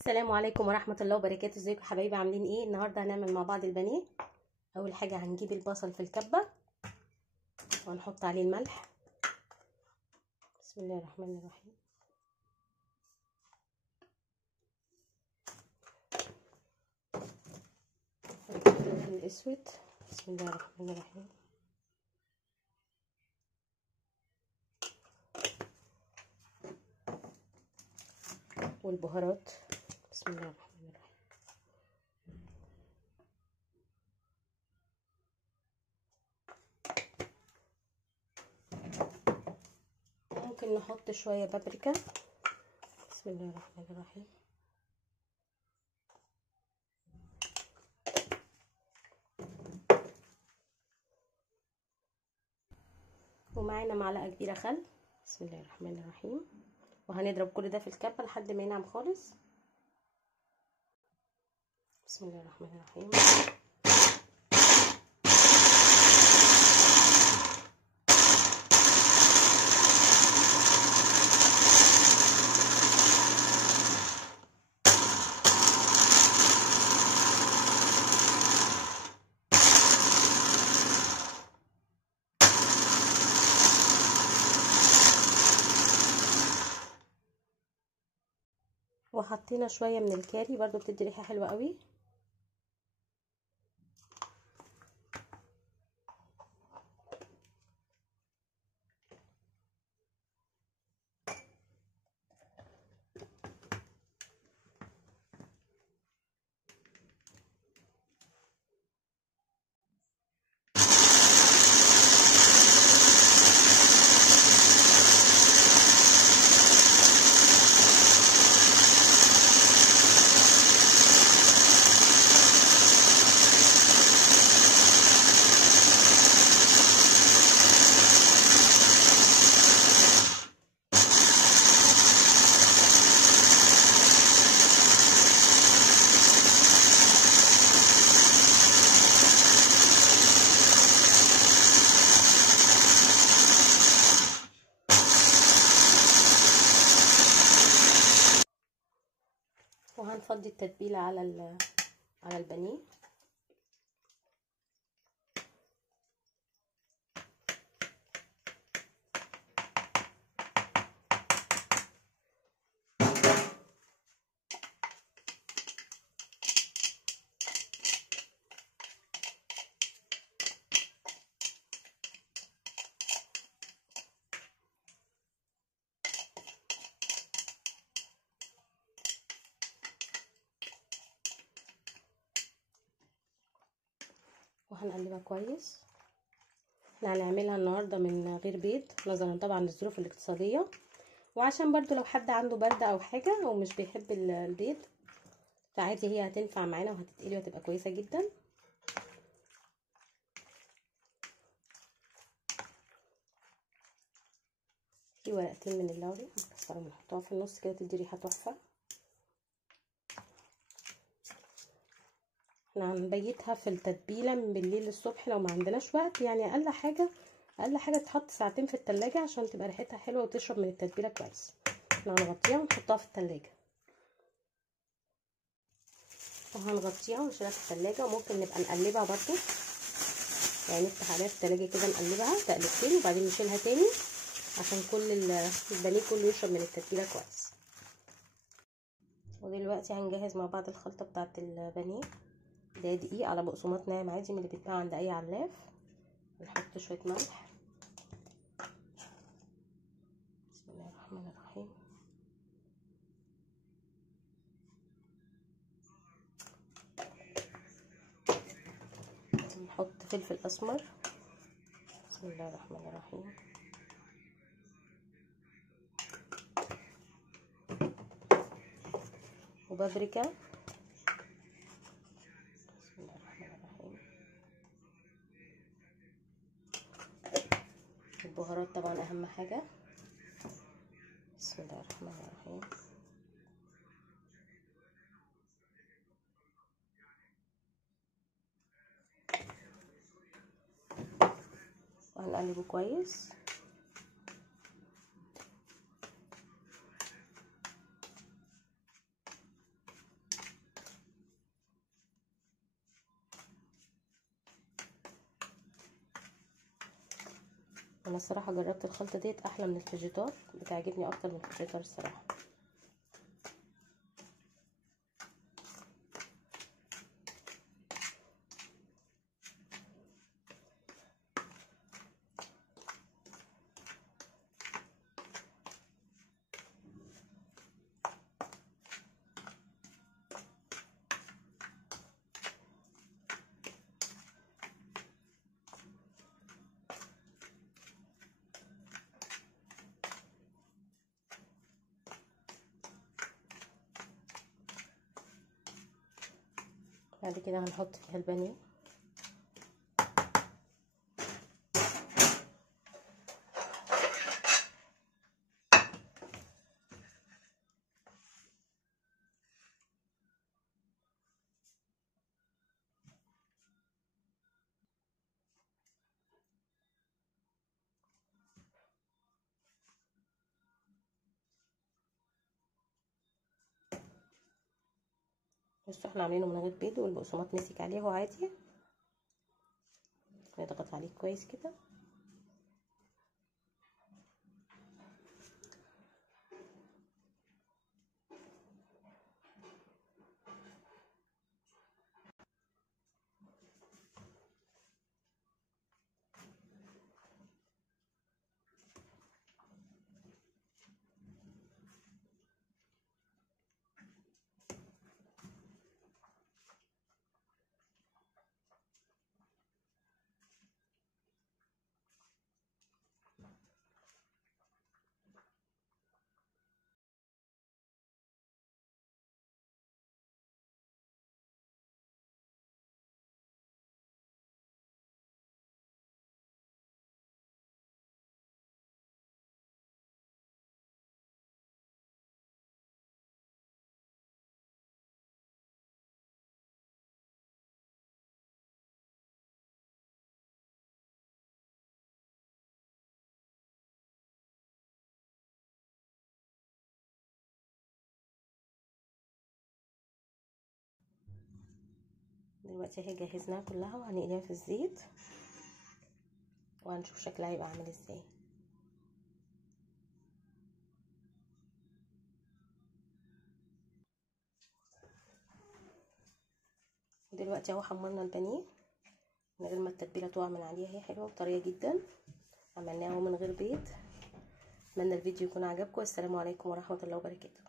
السلام عليكم ورحمة الله وبركاته. ازيكم يا حبايبي؟ عاملين ايه؟ النهارده هنعمل مع بعض البانيه. اول حاجة هنجيب البصل في الكبة وهنحط عليه الملح. بسم الله الرحمن الرحيم. الفلفل الاسود. بسم الله الرحمن الرحيم. والبهارات. بسم الله الرحمن الرحيم. ممكن نحط شوية بابريكا. بسم الله الرحمن الرحيم. ومعانا معلقة كبيرة خل. بسم الله الرحمن الرحيم. وهنضرب كل ده في الكبة لحد ما ينعم خالص. بسم الله الرحمن الرحيم. وحطينا شويه من الكاري برضو بتدي ريحه حلوه قوي. وهنفضي التتبيله على البانيه. وهنقلبها كويس. احنا هنعملها النهارده من غير بيض نظرا طبعا للظروف الاقتصاديه، وعشان برضو لو حد عنده برد او حاجه ومش بيحب البيض فعادي هي هتنفع معانا وهتتقلي وهتبقى كويسه جدا. في ورقتين من اللوري مكسره بنحطها في النص كده تدي ريحه تحفه. احنا هنبيتها في التتبيله من بالليل للصبح لو ما عندناش وقت، يعني اقل حاجه تحط ساعتين في التلاجة عشان تبقى ريحتها حلوه وتشرب من التتبيله كويس. احنا هنغطيها ونحطها في التلاجة وهنغطيها ونشيلها في التلاجة، وممكن نبقى نقلبها برضو، يعني نفتح عليها في التلاجة كده نقلبها تقلبتين وبعدين نشيلها تاني عشان كل البانيه كله يشرب من التتبيله كويس. ودلوقتي هنجهز مع بعض الخلطه بتاعه البانيه. ده دقيق على بقسماط ناعم عادي من اللي بيتباع عند اي علاف. نحط شويه ملح. بسم الله الرحمن الرحيم. نحط فلفل اسمر. بسم الله الرحمن الرحيم. وبابريكا. بسم الله الرحمن الرحيم. البهارات طبعا اهم حاجه. بسم الله الرحمن الرحيم. وهنقلبه كويس. انا الصراحه جربت الخلطه ديت احلى من الفيجيتار، بتعجبني اكتر من الفيجيتار الصراحه. بعد كده هنحط فيها البانيه. بصوا احنا عاملينه من غير بيض، والبقسماط مسك عليه هو عادي. نضغط عليه كويس كده. دلوقتي اهي جهزناها كلها وهنقليها في الزيت، وهنشوف شكلها هيبقى عامل ازاي. دلوقتي اهو حمرنا البانيه من غير ما التتبيله تقع من عليها، هي حلوه وطريه جدا. عملناها من غير بيض. اتمنى الفيديو يكون عجبكم. السلام عليكم ورحمه الله وبركاته.